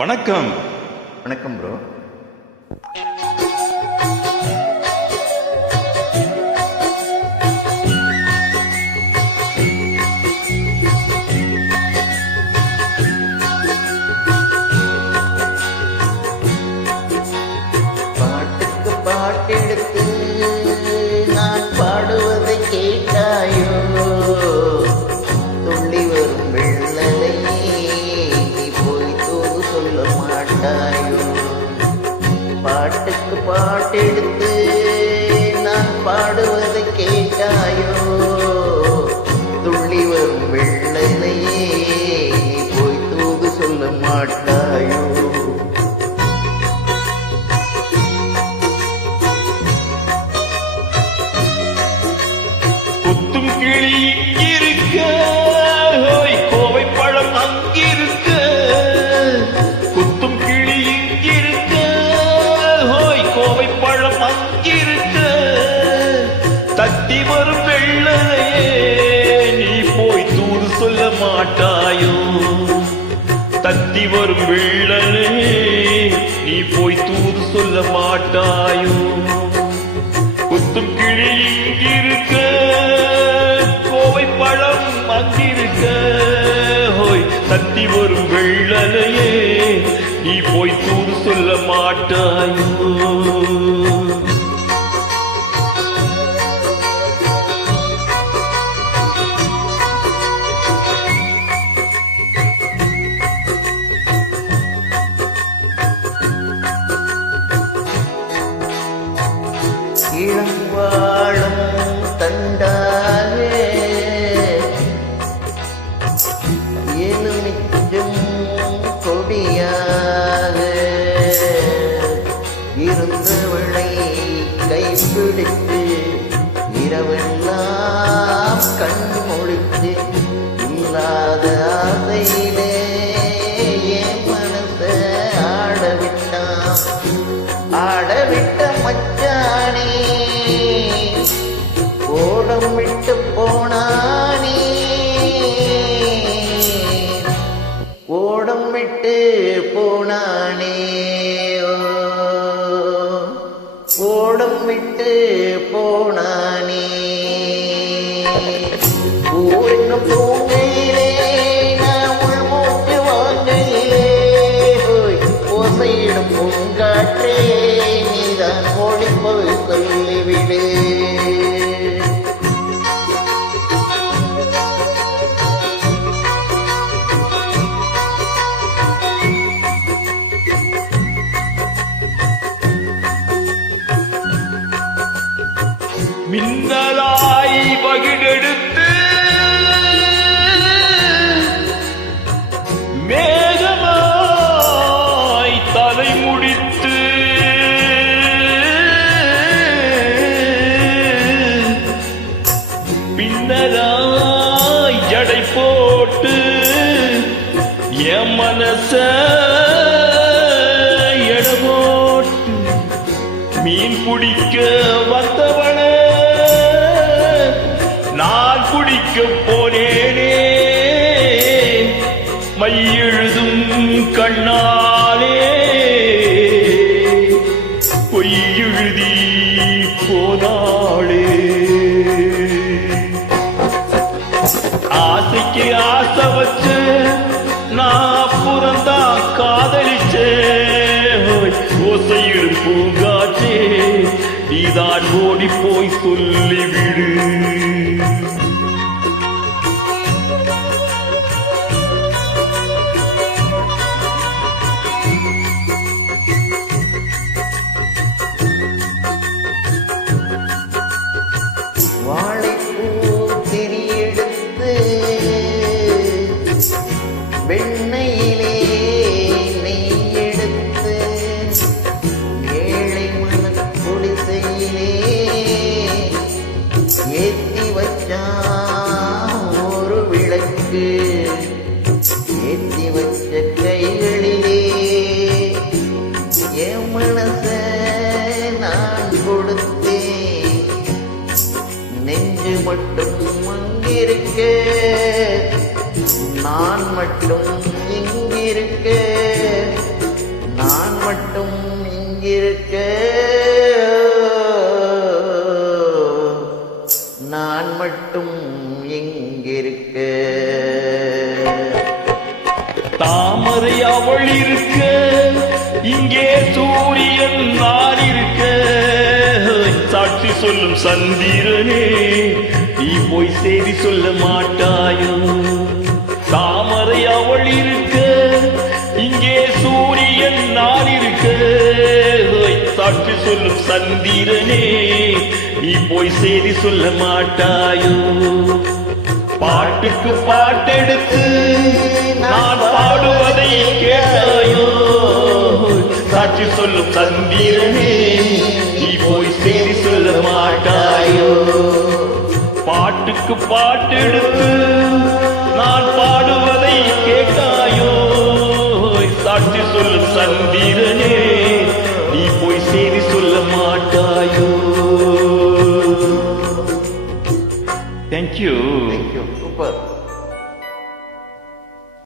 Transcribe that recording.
வணக்கம். வணக்கம் ப்ரோ. பாட்டுக்கு பாட்டெடுத்து நான் பாடுவதை கேட்டாயோ, துள்ளி வரும் வெள்ளலையே நீ போய் தூது சொல்ல மாட்டாயோ. பாட்டுக்கு பாட்டெடுத்து நான் பாடுவதை கேட்டாயோ, துள்ளி வரும் வெள்ளலையே நீ போய் தூது சொல்ல மாட்டாயோ. குத்தும் கிளி இங்கிருக்க, கோவை பழம் அங்கிருக்க. குத்தும் கிளி இங்கிருக்க, கோவை பழம் அங்கிருக்க. தட்டி வரும் வெள்ளலையே நீ போய் தூது சொல்ல மாட்டாயோ. தட்டி வரும் வெள்ளலையே நீ போய் தூது சொல்ல மாட்டாயோ. குத்தும் கிளி இங்கிருக்க, கோவை பழம் அங்கிருக்க. தத்தி வரும் வெள்ளலையே நீ போய் தூது சொல்ல மாட்டாயோ. இளவாழும் தண்டாலே எலுமிச்சும் கொடியாக இருந்தவளை கைப்பிடித்து இரவெல்லாம் கண் முழித்து இல்லாத ஆசையிலே என் மனசை ஆடவிட்ட மச்சானே, ஓடம் விட்டு போனானே, ஓடம் விட்டு போனானே, ஓடம் விட்டு போனானே. ஊரின் பூங்கையிலே நான் உள்மூச்சு வாங்கையிலே ஓசையிடும் பூங்காற்றே நீதான் ஓடிப்போய் சொல்லிவிடு. மின்னலாய் பகிடெடுத்து மேகமாய் தலை முடித்து பின்னலாய் ஜடை போட்டு என் மனச எடை போட்டு மீன் பிடிக்க வந்தவளே நான் குடிக்க போனேனே. மையெழுதும் கண்ணாலே பொய்யெழுதி போனாளே. ஆசைக்கு ஆசை வச்சு நான் புறந்தா காதலிச்சே. ஓசையிடும் பூங்காற்றே நீதான் ஓடி போய் சொல்லிவிடு. வாழைப்பூ திரியெடுத்து வெண்ணையிலே நெய் எடுத்து ஏழை மன குடிசையிலே ஏத்தி வச்சான் ஒரு விளக்கு. ஏத்தி வச்ச கைகளிலே என் மனச நான் கொடுத்தேன். நெஞ்சு மட்டும் அங்கிருக்க, நான் மட்டும் இங்கிருக்க. தாமரை அவள் இருக்க, இங்கே சூரியன் நான் இருக்க. சாட்சி சொல்லும் சந்திரனே, நீ போய் செய்தி சொல்ல மாட்டாயோ? தாமரை அவள் இருக்க, இங்கே சூரியன் நான் இருக்க. சாட்சி சொல்லும் சந்திரனே, நீ போய் செய்தி சொல்ல மாட்டாயோ? பாட்டுக்கு பாட்டெடுத்து நான் பாடுவதை கேட்டாயோ? சாட்சி சொல்லும் சந்திரனே, நீ போய் செய்தி சொல்ல மாட்டாயோ? பாட்டுக்கு பாட்டெடுத்து நான் பாடுவதை கேட்டாயோ? சாட்சி சொல்லும் சந்திரனே, நீ போய் செய்தி சொல்ல மாட்டாயோ? Thank you. Thank you. Super.